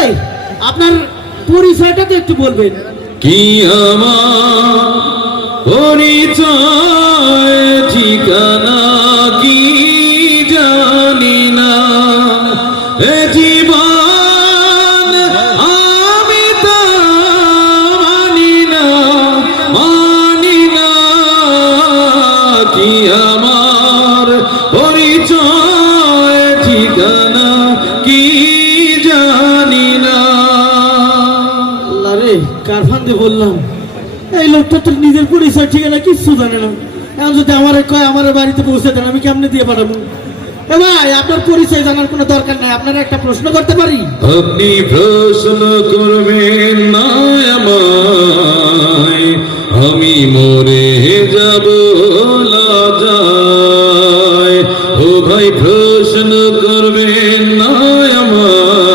এই আপনার পরিচয়টা তো একটু বলবেন। কি আমার পরিচয় ঠিকানা কি জানি না, এ জীবন আমি তা মানি না, মানি না। কি আমার পরিচয় ঠিকানা কি জানি না। আল্লাহ রে, কার ফান্দে বললাম, এই লোকটা তো নিজের পরিচয় ঠিকানা কিচ্ছু জানে না। এখন যদি আমার কয় আমার বাড়িতে পৌঁছে দেন, আমি কেমনে দিয়ে পাঠাবো? এ ভাই, আপনার পরিচয় জানার কোনো দরকার নাই, আপনারা একটা প্রশ্ন করতে পারি? আপনি প্রশ্ন করবেন না আমার